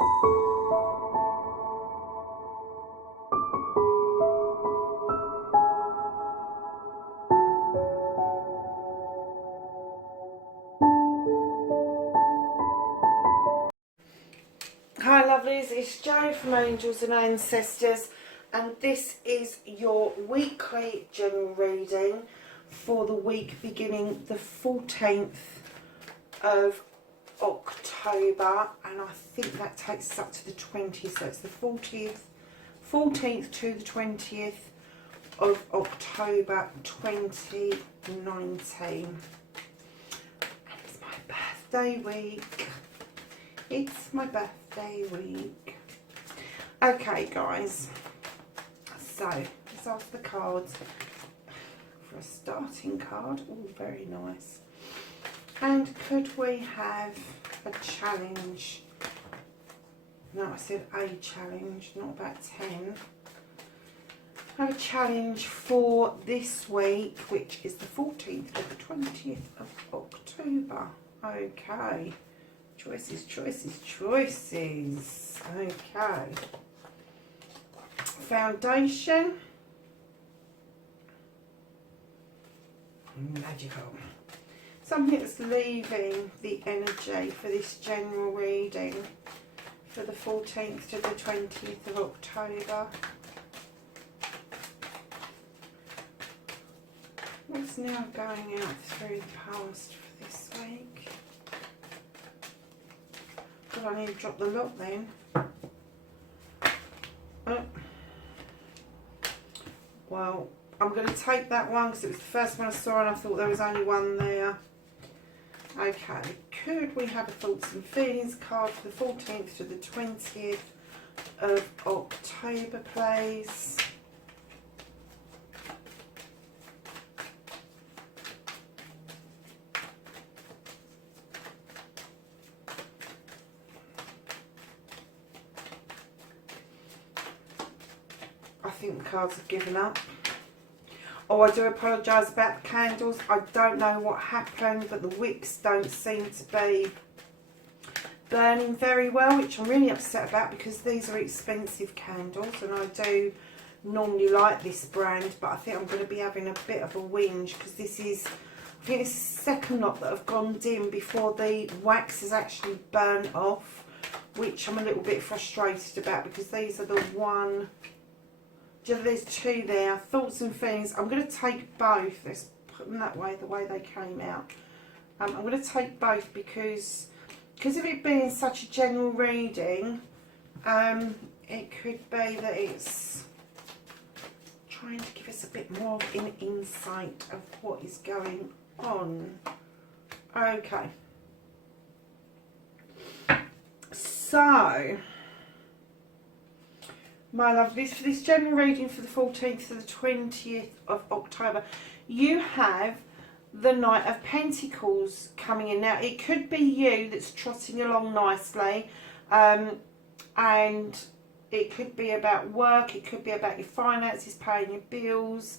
Hi lovelies, it's Jo from Angels and Ancestors, and this is your weekly general reading for the week beginning the 14th of October, and I think that takes us up to the 20th, so it's the 14th to the 20th of October 2019. And it's my birthday week. It's my birthday week. Okay guys, so let's ask the cards for a starting card. Oh, very nice. And could we have a challenge? No, I said a challenge, not about 10. Have a challenge for this week, which is the 14th to the 20th of October. Okay. Choices, choices, choices. Okay. Foundation. Magical. Something that's leaving the energy for this general reading for the 14th to the 20th of October. What's now going out through the past for this week? I need to drop the lock then. Oh. Well, I'm going to take that one because it was the first one I saw and I thought there was only one there. Okay, could we have a thoughts and feelings card for the 14th to the 20th of October, please? I think the cards have given up. Oh, I do apologise about the candles. I don't know what happened, but the wicks don't seem to be burning very well, which I'm really upset about because these are expensive candles and I do normally like this brand, but I think I'm going to be having a bit of a whinge because this is, I think it's the second lot that have gone dim before the wax is actually burnt off, which I'm a little bit frustrated about because these are the one... There's two there. Thoughts and feelings. I'm going to take both. Let's put them that way, the way they came out. I'm going to take both because of it being such a general reading, it could be that it's trying to give us a bit more of an insight of what is going on. Okay. So... my lovelies, for this general reading for the 14th to the 20th of October, you have the Knight of Pentacles coming in. Now, it could be you that's trotting along nicely, and it could be about work, it could be about your finances, paying your bills,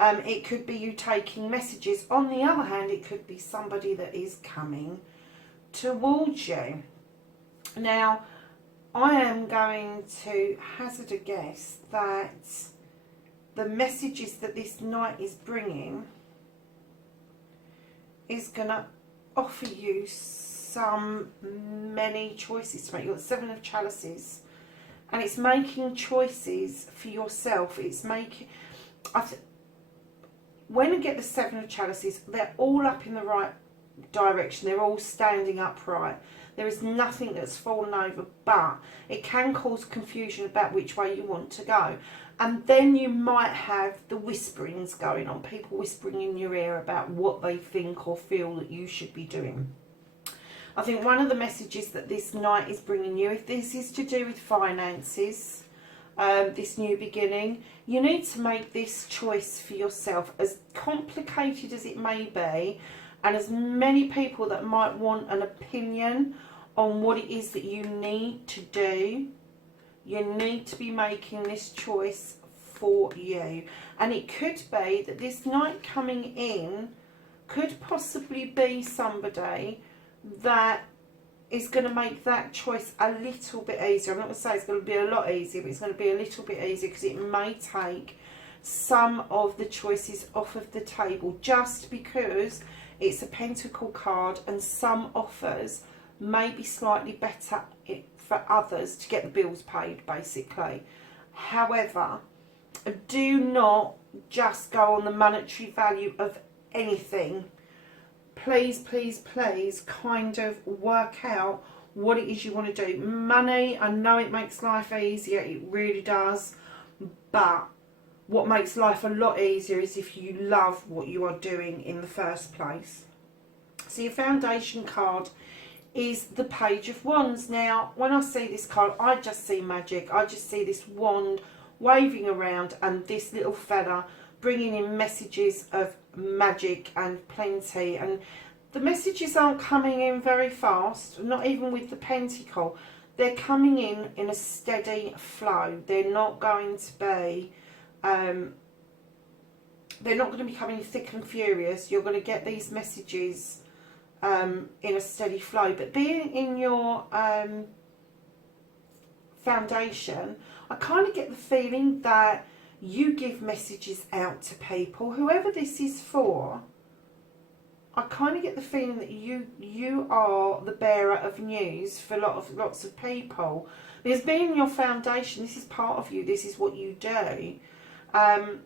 it could be you taking messages. On the other hand, it could be somebody that is coming towards you. Now, I am going to hazard a guess that the messages that this knight is bringing is going to offer you many choices to make. You've got the Seven of Chalices, and it's making choices for yourself. It's making... when you get the Seven of Chalices, they're all up in the right direction. They're all standing upright. There is nothing that's fallen over, but it can cause confusion about which way you want to go. And then you might have the whisperings going on, people whispering in your ear about what they think or feel that you should be doing. I think one of the messages that this knight is bringing you, if this is to do with finances, this new beginning, you need to make this choice for yourself, as complicated as it may be, and as many people that might want an opinion on what it is that you need to do. You need to be making this choice for you. And it could be that this knight coming in could possibly be somebody that is going to make that choice a little bit easier. I'm not going to say it's going to be a lot easier, but it's going to be a little bit easier because it may take some of the choices off of the table, just because it's a pentacle card and some offers may be slightly better for others to get the bills paid, basically. However, do not just go on the monetary value of anything. Please, please, please kind of work out what it is you want to do. Money, I know it makes life easier, it really does, but what makes life a lot easier is if you love what you are doing in the first place. So your foundation card is the Page of Wands. Now, when I see this card, I just see magic. I just see this wand waving around and this little fella bringing in messages of magic and plenty. And the messages aren't coming in very fast, not even with the pentacle. They're coming in a steady flow. They're not going to be coming thick and furious. You're going to get these messages in a steady flow. But being in your foundation, I kind of get the feeling that you give messages out to people, whoever this is for. I kind of get the feeling that you are the bearer of news for lots of people. Because being in your foundation, this is part of you. This is what you do. And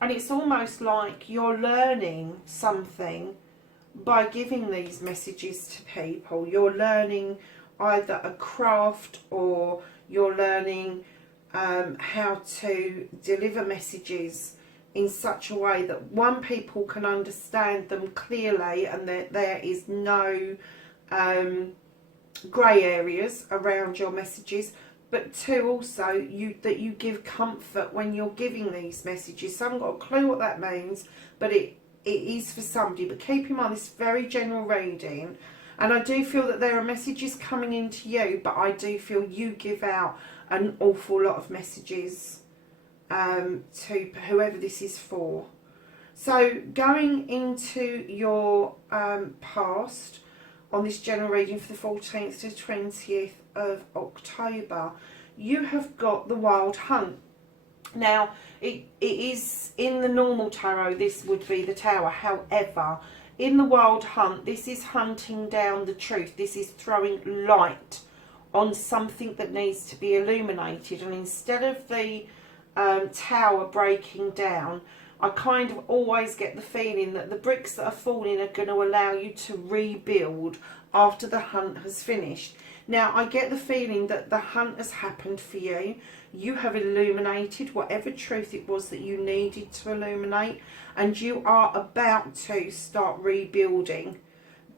it's almost like you're learning something by giving these messages to people. You're learning either a craft, or you're learning how to deliver messages in such a way that, one, people can understand them clearly and that there is no grey areas around your messages, but two, also that you give comfort when you're giving these messages. So I haven't got a clue what that means, but it is for somebody. But keep in mind, this is very general reading, and I do feel that there are messages coming into you, but I do feel you give out an awful lot of messages to whoever this is for. So going into your past on this general reading for the 14th to 20th of October, you have got the Wild Hunt. Now, it is in the normal tarot, this would be the Tower. However, in the Wild Hunt, this is hunting down the truth. This is throwing light on something that needs to be illuminated. And instead of the tower breaking down, I kind of always get the feeling that the bricks that are falling are going to allow you to rebuild after the hunt has finished. Now, I get the feeling that the hunt has happened for you. You have illuminated whatever truth it was that you needed to illuminate, and you are about to start rebuilding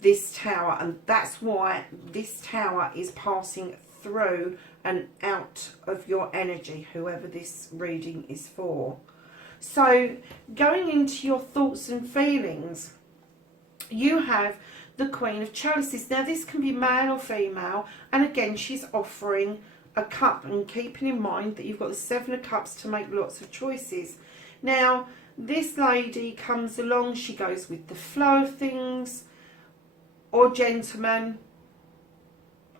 this tower. And that's why this tower is passing through and out of your energy, whoever this reading is for. So going into your thoughts and feelings, you have the Queen of Chalices. Now, this can be male or female, and again, she's offering a cup, and keeping in mind that you've got the Seven of Cups to make lots of choices. Now, this lady comes along, she goes with the flow of things, or gentleman.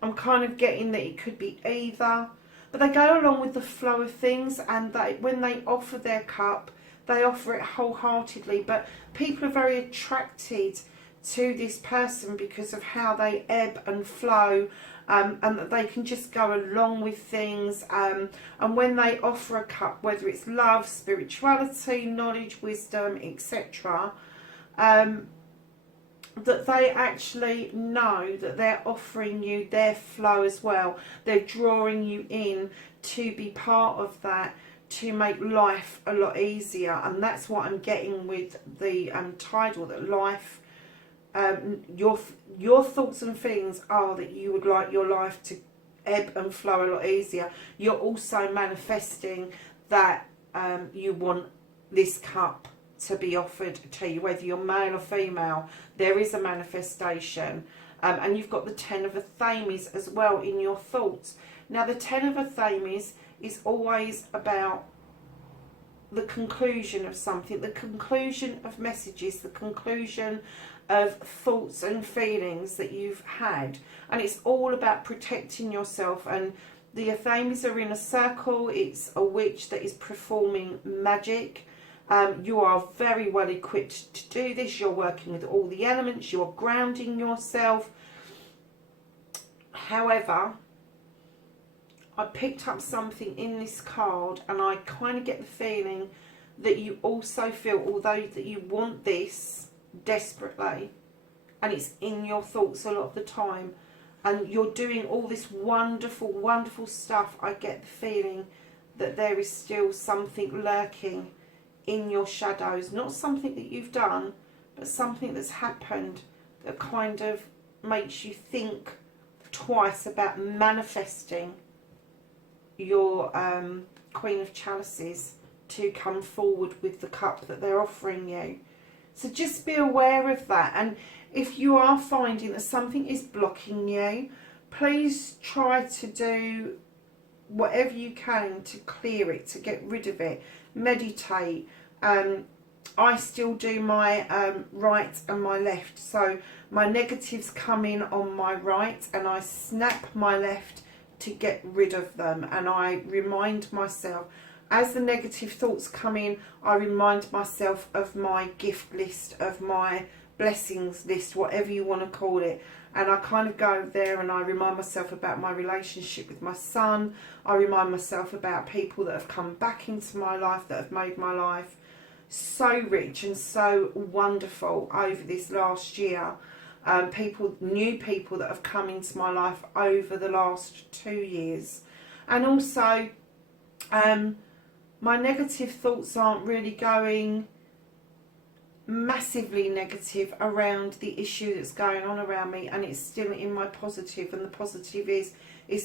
I'm kind of getting that it could be either, but they go along with the flow of things, and when they offer their cup, they offer it wholeheartedly. But people are very attracted to this person because of how they ebb and flow, and that they can just go along with things. And when they offer a cup, whether it's love, spirituality, knowledge, wisdom, etc., that they actually know that they're offering you their flow as well. They're drawing you in to be part of that, to make life a lot easier. And that's what I'm getting with the title, that life, your thoughts and feelings are that you would like your life to ebb and flow a lot easier. You're also manifesting that you want this cup to be offered to you, whether you're male or female. There is a manifestation. And you've got the Ten of Athames as well in your thoughts. Now, the Ten of Athames is always about the conclusion of something, the conclusion of messages, the conclusion of thoughts and feelings that you've had. And it's all about protecting yourself. And the Athames are in a circle. It's a witch that is performing magic. You are very well equipped to do this. You're working with all the elements. You're grounding yourself. However, I picked up something in this card, and I kind of get the feeling that you also feel, although that you want this desperately, and it's in your thoughts a lot of the time, and you're doing all this wonderful, wonderful stuff, I get the feeling that there is still something lurking in your shadows. Not something that you've done, but something that's happened that kind of makes you think twice about manifesting your Queen of Chalices to come forward with the cup that they're offering you. So just be aware of that. And if you are finding that something is blocking you, please try to do whatever you can to clear it, to get rid of it. Meditate. I still do my right and my left. So my negatives come in on my right, and I snap my left to get rid of them. And I remind myself, as the negative thoughts come in, I remind myself of my gift list, of my blessings list, whatever you want to call it. And I kind of go there and I remind myself about my relationship with my son. I remind myself about people that have come back into my life, that have made my life so rich and so wonderful over this last year. New people that have come into my life over the last 2 years. And also, my negative thoughts aren't really going massively negative around the issue that's going on around me, and it's still in my positive. And the positive is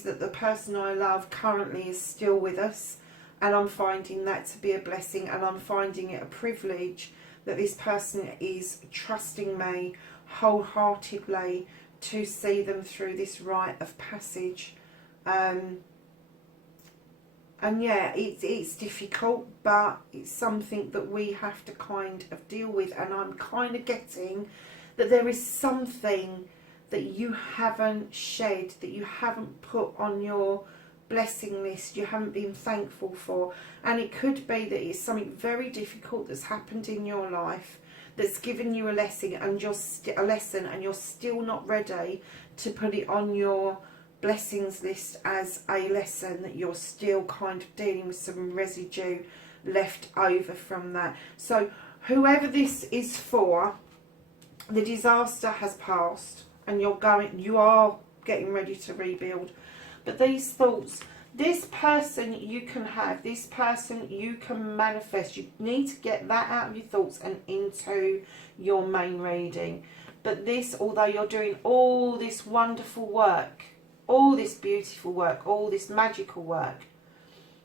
that the person I love currently is still with us, and I'm finding that to be a blessing, and I'm finding it a privilege that this person is trusting me wholeheartedly to see them through this rite of passage. And yeah, it's difficult, but it's something that we have to kind of deal with. And I'm kind of getting that there is something that you haven't shed, that you haven't put on your blessing list, you haven't been thankful for. And it could be that it's something very difficult that's happened in your life, that's given you a lesson, and you're still not ready to put it on your blessings list as a lesson, that you're still kind of dealing with some residue left over from that. So whoever this is for, the disaster has passed, and you are getting ready to rebuild. But these thoughts, this person you can have, this person you can manifest. You need to get that out of your thoughts and into your main reading. But this, although you're doing all this wonderful work, all this beautiful work, all this magical work,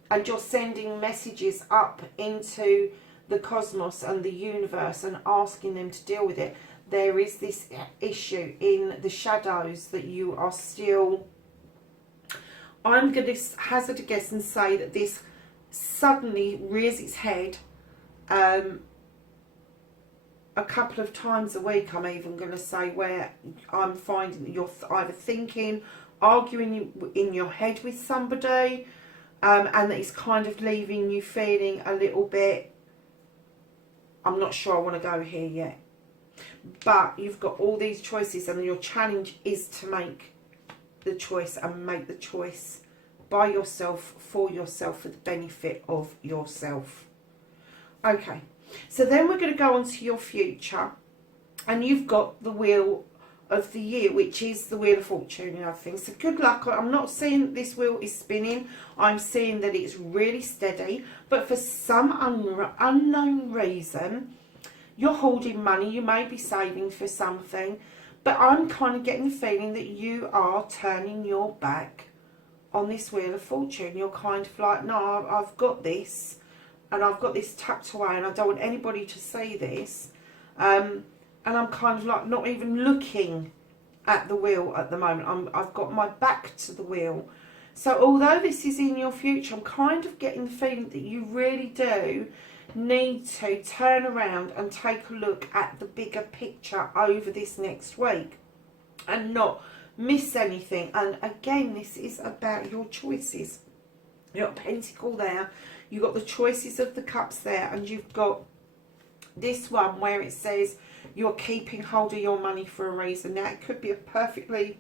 and you're sending messages up into the cosmos and the universe and asking them to deal with it, there is this issue in the shadows that you are still... I'm going to hazard a guess and say that this suddenly rears its head a couple of times a week, I'm even going to say, where I'm finding that you're either thinking, arguing in your head with somebody, and that it's kind of leaving you feeling a little bit, I'm not sure I want to go here yet. But you've got all these choices, and your challenge is to make the choice, and make the choice by yourself, for the benefit of yourself. Okay, so then we're going to go on to your future, and you've got the Wheel of the Year, which is the Wheel of Fortune and other things. So good luck. I'm not seeing this wheel is spinning, I'm seeing that it's really steady, but for some unknown reason you're holding money, you may be saving for something. But I'm kind of getting the feeling that you are turning your back on this Wheel of Fortune. You're kind of like, no, I've got this, and I've got this tucked away, and I don't want anybody to see this. And I'm kind of like not even looking at the wheel at the moment. I've got my back to the wheel. So although this is in your future, I'm kind of getting the feeling that you really do need to turn around and take a look at the bigger picture over this next week and not miss anything. And again, this is about your choices. You've got Pentacle there, you've got the choices of the cups there, and you've got this one where it says you're keeping hold of your money for a reason. Now, it could be a perfectly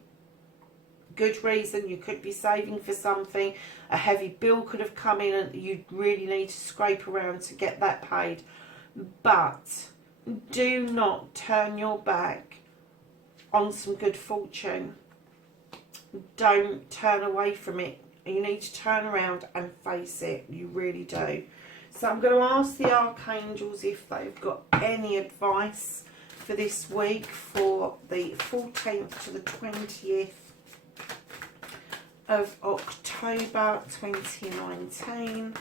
good reason. You could be saving for something. A heavy bill could have come in and you really need to scrape around to get that paid. But do not turn your back on some good fortune. Don't turn away from it. You need to turn around and face it. You really do. So I'm going to ask the archangels if they've got any advice for this week, for the 14th to the 20th of October 2019.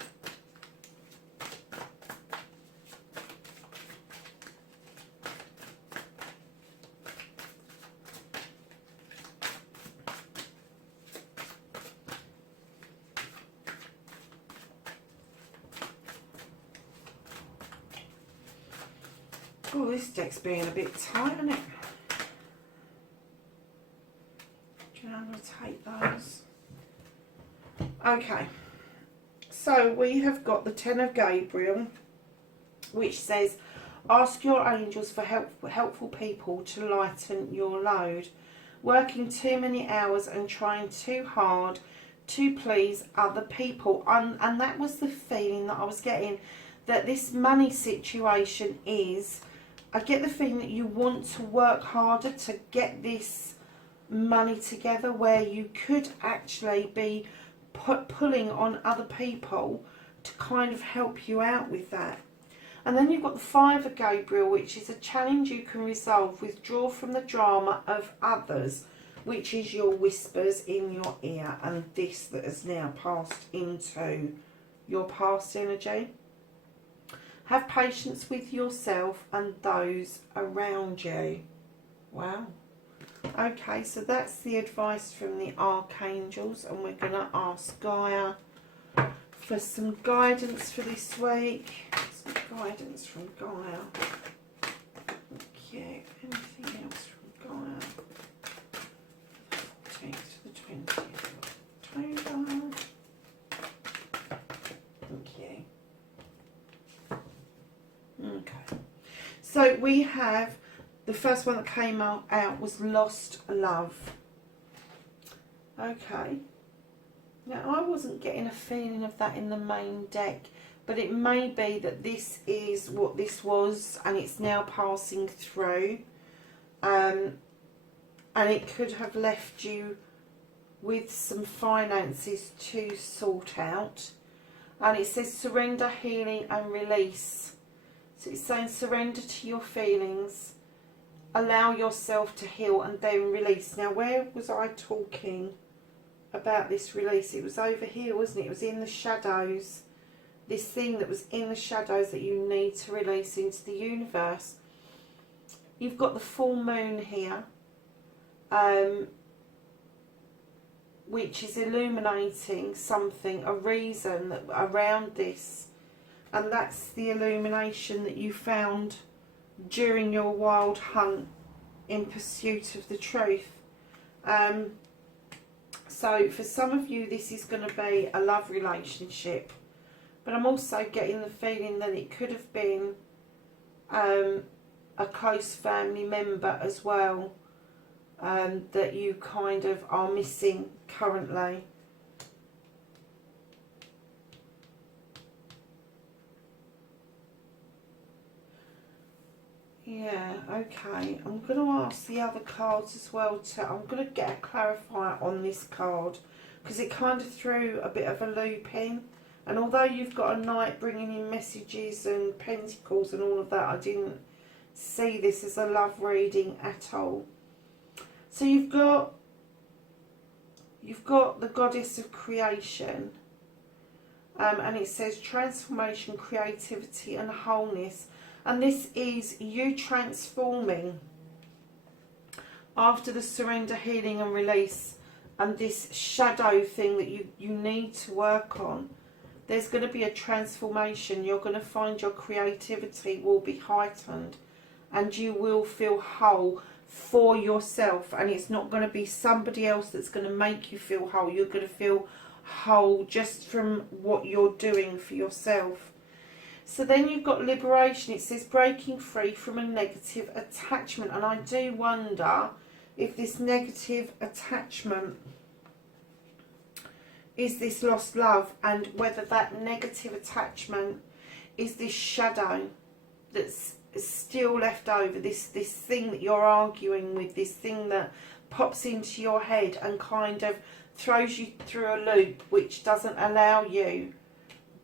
Oh, this deck's being a bit tight, isn't it? Do you know, I'm going to take those. Okay, so we have got the Ten of Gabriel, which says, ask your angels for helpful people to lighten your load. Working too many hours and trying too hard to please other people. And that was the feeling that I was getting, that this money situation is, I get the feeling that you want to work harder to get this money together, where you could actually be pulling on other people to kind of help you out with that. And then you've got the Five of Gabriel, which is a challenge you can resolve. Withdraw from the drama of others, which is your whispers in your ear, and this that has now passed into your past energy. Have patience with yourself and those around you. Wow. Okay, so that's the advice from the archangels, and we're going to ask Gaia for some guidance for this week. Some guidance from Gaia. Okay, anything else from Gaia? 14th to the 20th of October. Okay. Okay. So we have, the first one that came out was Lost Love. Okay. Now, I wasn't getting a feeling of that in the main deck, but it may be that this is what this was and it's now passing through. And it could have left you with some finances to sort out. And it says surrender, healing and release. So it's saying surrender to your feelings, allow yourself to heal and then release. Now, where was I talking about this release? It was over here, wasn't it? It was in the shadows. This thing that was in the shadows that you need to release into the universe. You've got the full moon here, which is illuminating something, a reason that around this. And that's the illumination that you found during your wild hunt in pursuit of the truth. So for some of you, this is going to be a love relationship. But I'm also getting the feeling that it could have been a close family member as well, that you kind of are missing currently. Yeah, okay. I'm going to ask the other cards as well. I'm going to get a clarifier on this card, because it kind of threw a bit of a loop in. And although you've got a knight bringing in messages and pentacles and all of that, I didn't see this as a love reading at all. So you've got the goddess of creation. And it says transformation, creativity and wholeness. And this is you transforming after the surrender, healing and release. and this shadow thing that you need to work on, there's going to be a transformation. You're going to find your creativity will be heightened and you will feel whole for yourself, and it's not going to be somebody else that's going to make you feel whole. You're going to feel whole just from what you're doing for yourself. So then you've got liberation. It says breaking free from a negative attachment, and I do wonder if this negative attachment is this lost love, and whether that negative attachment is this shadow that's still left over, this thing that you're arguing with, this thing that pops into your head and kind of throws you through a loop, which doesn't allow you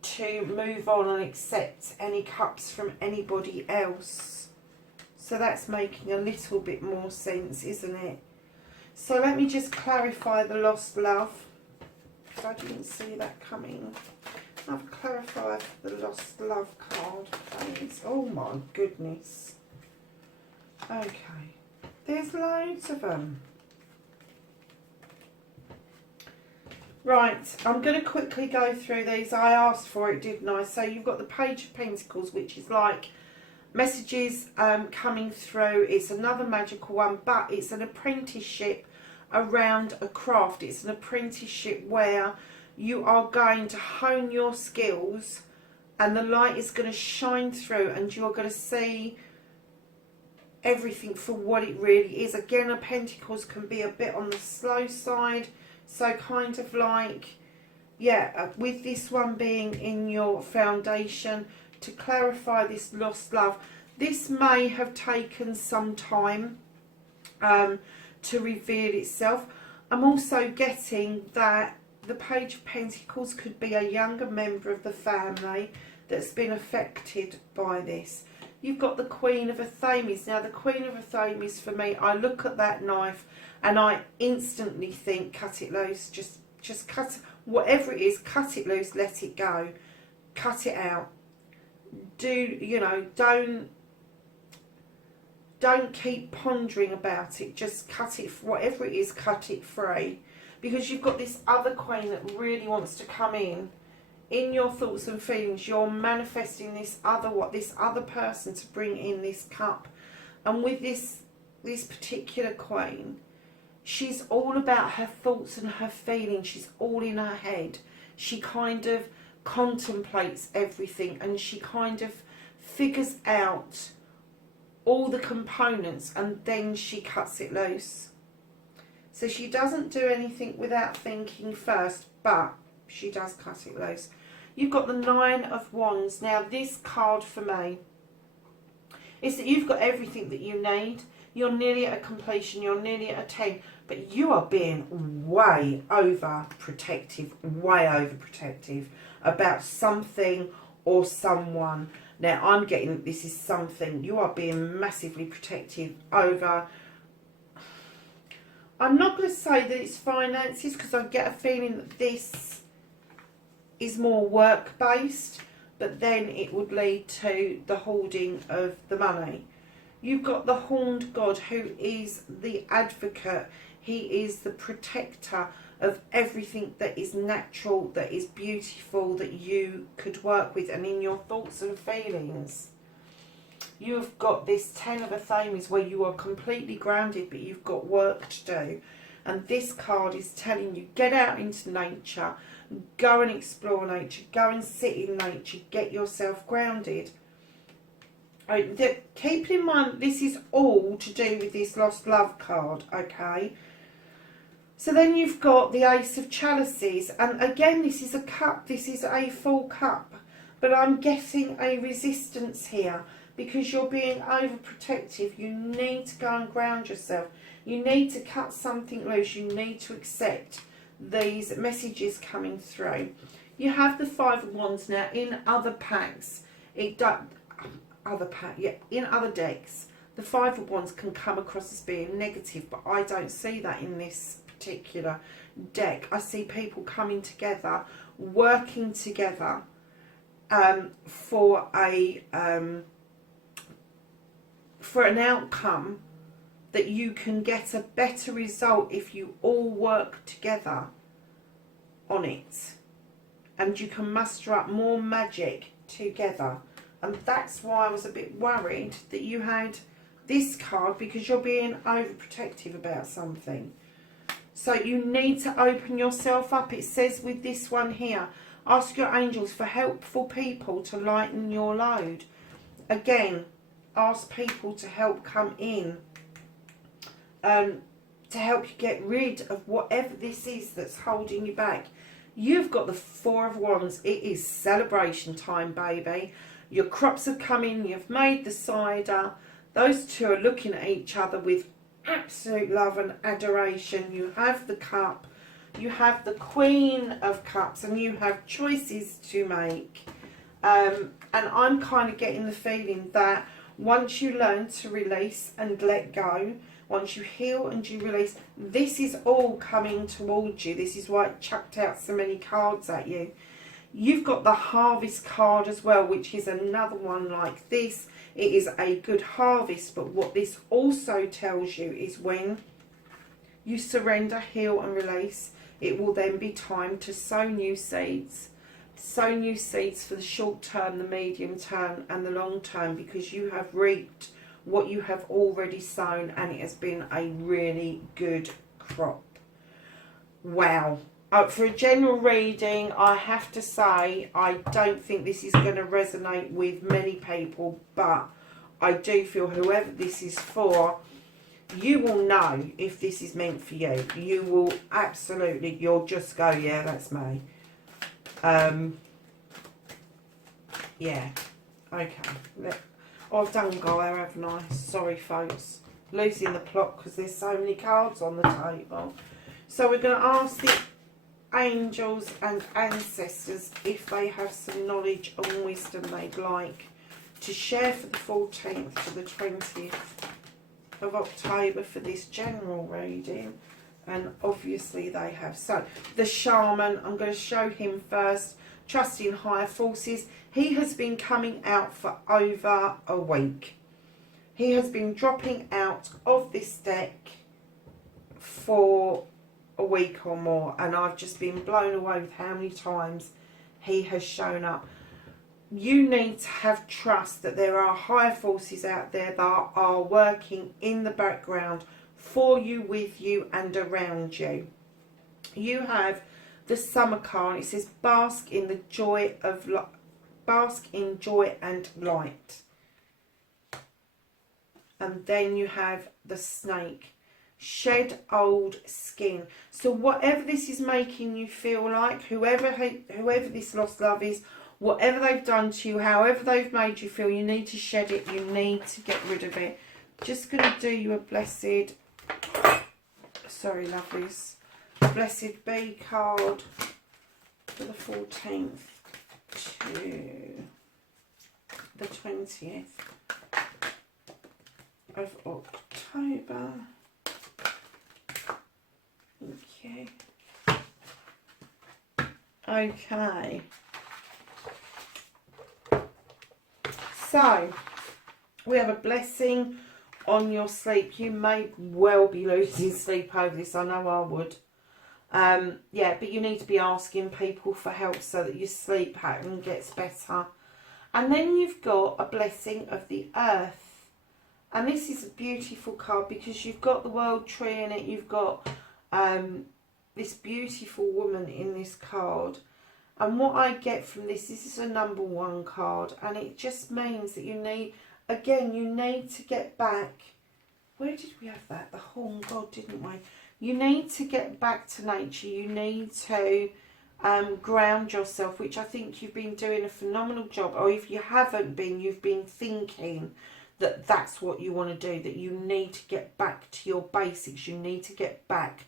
to move on and accept any cups from anybody else. So that's making a little bit more sense, isn't it? So let me just clarify the lost love, because I didn't see that coming. I've clarified the lost love card, please. Oh my goodness. Okay, there's loads of them. Right, I'm going to quickly go through these. I asked for it, didn't I? So you've got the Page of Pentacles, which is like messages coming through. It's another magical one, but it's an apprenticeship around a craft. It's an apprenticeship where you are going to hone your skills and the light is going to shine through and you're going to see everything for what it really is. Again, a Pentacles can be a bit on the slow side. So kind of like, yeah, with this one being in your foundation, to clarify this lost love, this may have taken some time to reveal itself. I'm also getting that the Page of Pentacles could be a younger member of the family that's been affected by this. You've got the Queen of Athames. Now, the Queen of Athames, for me, I look at that knife and I instantly think, cut it loose, just cut, whatever it is, cut it loose, let it go, cut it out. Don't keep pondering about it, just cut it, whatever it is, cut it free. Because you've got this other Queen that really wants to come in your thoughts and feelings. You're manifesting this other person to bring in this cup. And with this particular Queen, she's all about her thoughts and her feelings. She's all in her head. She kind of contemplates everything and she kind of figures out all the components and then she cuts it loose. So she doesn't do anything without thinking first, but she does cut it loose. You've got the Nine of Wands. Now, this card for me is that you've got everything that you need. You're nearly at a completion. You're nearly at a 10. But you are being way overprotective about something or someone. Now, I'm getting that this is something. You are being massively protective over. I'm not going to say that it's finances, because I get a feeling that this is more work-based, but then it would lead to the hoarding of the money. You've got the Horned God, who is the advocate. He is the protector of everything that is natural, that is beautiful, that you could work with. And in your thoughts and feelings, you've got this Ten of Athames where you are completely grounded, but you've got work to do. And this card is telling you, get out into nature, go and explore nature, go and sit in nature, get yourself grounded. Keep in mind, this is all to do with this lost love card, okay? So then you've got the Ace of Chalices, and again, this is a cup, this is a full cup, but I'm getting a resistance here because you're being overprotective. You need to go and ground yourself. You need to cut something loose. You need to accept these messages coming through. You have the Five of Wands now in other packs. In other decks, the Five of Wands can come across as being negative, but I don't see that in this particular deck. I see people coming together, working together for an outcome that you can get a better result if you all work together on it. And you can muster up more magic together. And that's why I was a bit worried that you had this card, because you're being overprotective about something. So you need to open yourself up. It says with this one here, ask your angels for helpful people to lighten your load. Again, ask people to help come in, to help you get rid of whatever this is that's holding you back. You've got the Four of Wands. It is celebration time, baby. Your crops have come in. You've made the cider. Those two are looking at each other with absolute love and adoration. You have the cup. You have the Queen of Cups. And you have choices to make. And I'm kind of getting the feeling that once you learn to release and let go, once you heal and you release, this is all coming towards you. This is why it chucked out so many cards at you. You've got the Harvest card as well, which is another one like this. It is a good harvest, but what this also tells you is when you surrender, heal and release, it will then be time to sow new seeds. Sow new seeds for the short term, the medium term and the long term, because you have reaped what you have already sown, and it has been a really good crop. Wow. For a general reading, I have to say I don't think this is going to resonate with many people, but I do feel whoever this is for, you will know if this is meant for you. You will absolutely, you'll just go, yeah, that's me. Yeah. Okay. Oh, I've done Gaia, haven't I? Sorry, folks. Losing the plot because there's so many cards on the table. So we're going to ask the angels and ancestors if they have some knowledge and wisdom they'd like to share for the 14th to the 20th of October for this general reading. And obviously they have. So the shaman, I'm going to show him first. Trusting higher forces. He has been coming out for over a week. He has been dropping out of this deck for a week or more, and I've just been blown away with how many times he has shown up. You need to have trust that there are higher forces out there that are working in the background for you, with you and around you. You have the Summer card. It says bask in the joy of bask in joy and light. And then you have the Snake, shed old skin. So whatever this is making you feel like, whoever this lost love is, whatever they've done to you, however they've made you feel, you need to shed it. You need to get rid of it. Just going to do you a blessed, sorry lovelies, Blessed Bee card for the 14th to the 20th of October. Okay. Okay. So, we have a blessing on your sleep. You may well be losing sleep over this. I know I would. Yeah, but you need to be asking people for help so that your sleep pattern gets better. And then you've got a blessing of the earth. And this is a beautiful card because you've got the world tree in it. You've got this beautiful woman in this card. And what I get from this is a number 1 card. And it just means that you need, again, you need to get back. Where did we have that? The horn god, didn't we? You need to get back to nature. You need to ground yourself, which I think you've been doing a phenomenal job. Or if you haven't been, you've been thinking that that's what you want to do, that you need to get back to your basics. You need to get back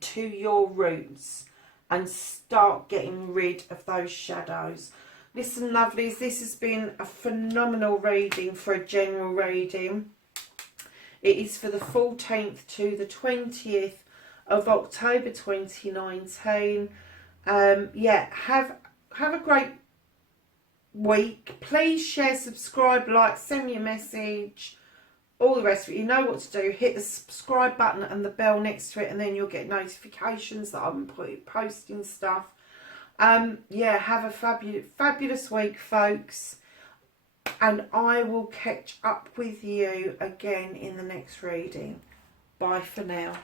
to your roots and start getting rid of those shadows. Listen, lovelies, this has been a phenomenal reading for a general reading. It is for the 14th to the 20th of October 2019. Yeah, have a great week. Please share, subscribe, like, send me a message. all the rest of it. You know what to do. Hit the subscribe button and the bell next to it, and then you'll get notifications that I'm posting stuff. Yeah, have a fabulous week, folks. And I will catch up with you again in the next reading. Bye for now.